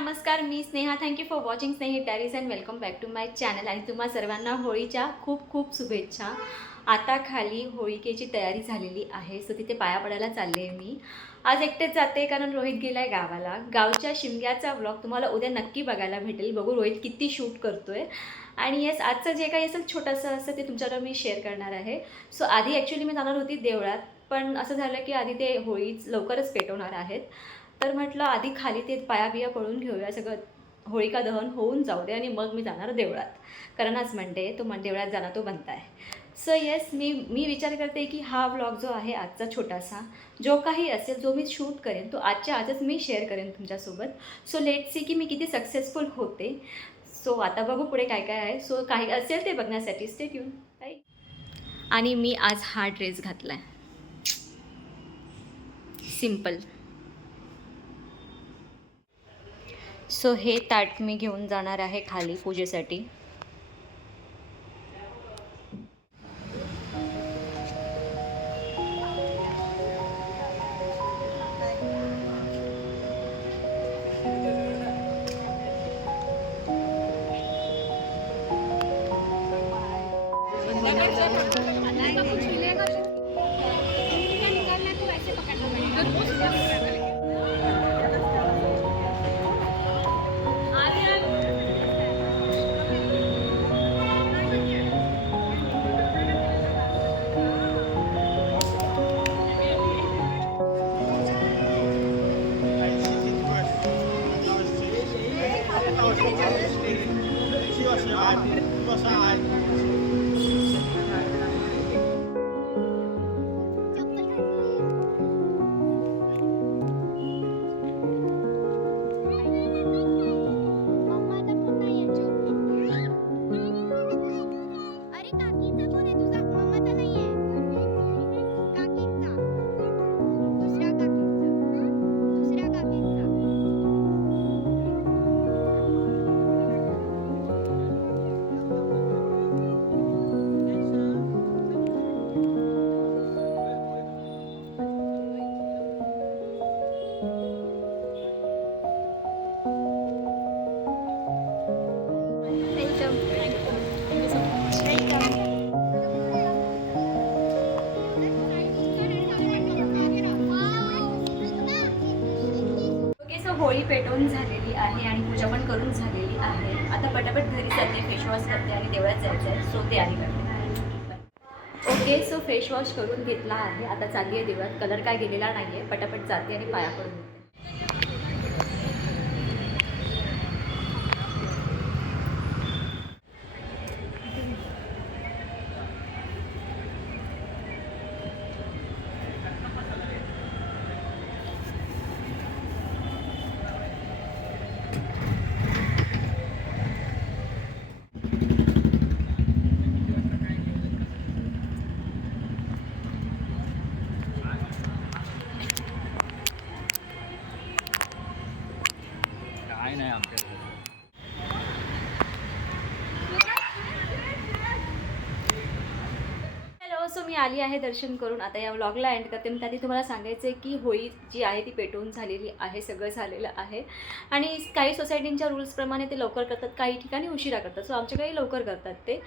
नमस्कार, मी Sneha. Thank you for watching Snehi diaries and welcome back to my channel. आणि तुम्हा सर्वांना होळीच्या खूप खूप शुभेच्छा. आता खाली होळिकेची तयारी झालेली आहे, सो तिथे पाया पडायला चालले आहे मी. आज एकटेच जाते कारण रोहित गेला आहे गावाला. गावच्या शिमग्याचा व्लॉग तुम्हाला उद्या नक्की बघायला भेटेल. बघू रोहित किती शूट करतो आहे. आणि येस, आजचं जे काही असेल छोटंसं असं ते तुमच्याकडे मी शेअर करणार आहे. सो आधी ॲक्च्युली मी जाणार होती देवळात, पण असं झालं की आधी ते होळीच लवकरच पेटवणार आहेत. तर म्हटलं आधी खाली ते पाया बिया पडून घेऊया, सगळं होळिका दहन होऊन जाऊ दे आणि मग मी जाणार देवळात. कारण आज मंडे, तो देवळात जाणं तो बनता आहे. सो येस, मी विचार करते की हा व्लॉग जो आहे आजचा छोटासा, जो काही असेल जो मी शूट करेन तो आजच्या आजच मी शेअर करेन तुमच्यासोबत. सो लेट सी की मी किती सक्सेसफुल होते. सो आता बघू पुढे काय काय आहे. सो काही असेल ते बघण्यासाठी स्टे ट्यून. बाय. आणि मी आज हा ड्रेस घातला आहे, सिम्पल. सो हे ताट मी घेऊन जाणार आहे खाली पूजेसाठी. होळी पेटवून झालेली आहे आणि पूजा पण करून झालेली आहे. आता पटापट घरी जाते, फेसवॉश करते आणि देवळात जायचं आहे. सो तयारी करते. ओके, सो फेसवॉश करून घेतला आहे. आता चालली आहे देवळात. कलर काय गेलेला नाही आहे. पटापट जाते आणि पाया पडून घेते. नाही आमच्या सो मी आली आहे दर्शन करून. आता या व्लॉगला एंड करते. मी त्याआधी तुम्हाला सांगायचं आहे की होळी जी आहे ती पेटवून झालेली आहे, सगळं झालेलं आहे. आणि काही सोसायटींच्या रूल्सप्रमाणे ते लवकर करतात, काही ठिकाणी उशिरा करतात. सो आमच्याकडे लवकर करतात ते.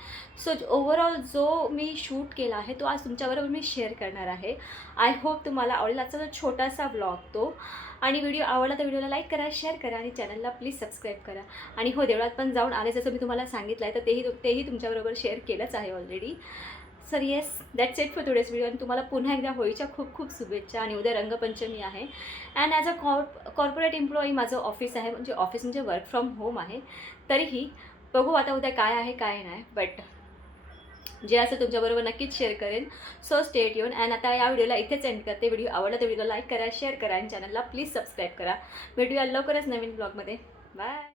सो ओव्हरऑल जो मी शूट केला आहे तो आज तुमच्याबरोबर मी शेअर करणार आहे. आय होप तुम्हाला आवडेल आजचा जो छोटासा व्लॉग तो. आणि व्हिडिओ आवडला तर व्हिडिओला लाईक करा, शेअर करा आणि चॅनलला प्लीज सबस्क्राईब करा. आणि हो, देवळात पण जाऊन आले जसं मी तुम्हाला सांगितलं आहे, तर तेही तुमच्याबरोबर शेअर केलंच आहे already. Sir yes, that's it for today's video. आणि तुम्हाला पुन्हा एकदा होळीच्या खूप खूप शुभेच्छा. आणि उद्या रंगपंचमी आहे. And as a corporate employee माझं ऑफिस आहे, ऑफिस म्हणजे वर्क फ्रॉम होम आहे. तरीही बघू आता उद्या काय आहे काय नाही, बट जे असं तुमच्याबरोबर नक्कीच शेअर करेन. So stay tune. अँड आता या व्हिडिओला इथेच एंड करते. व्हिडिओ आवडला तर व्हिडिओ लाईक करा, शेअर करा आणि चॅनलला प्लीज सबस्क्राईब करा. भेटूया लवकरच नवीन ब्लॉगमध्ये. बाय.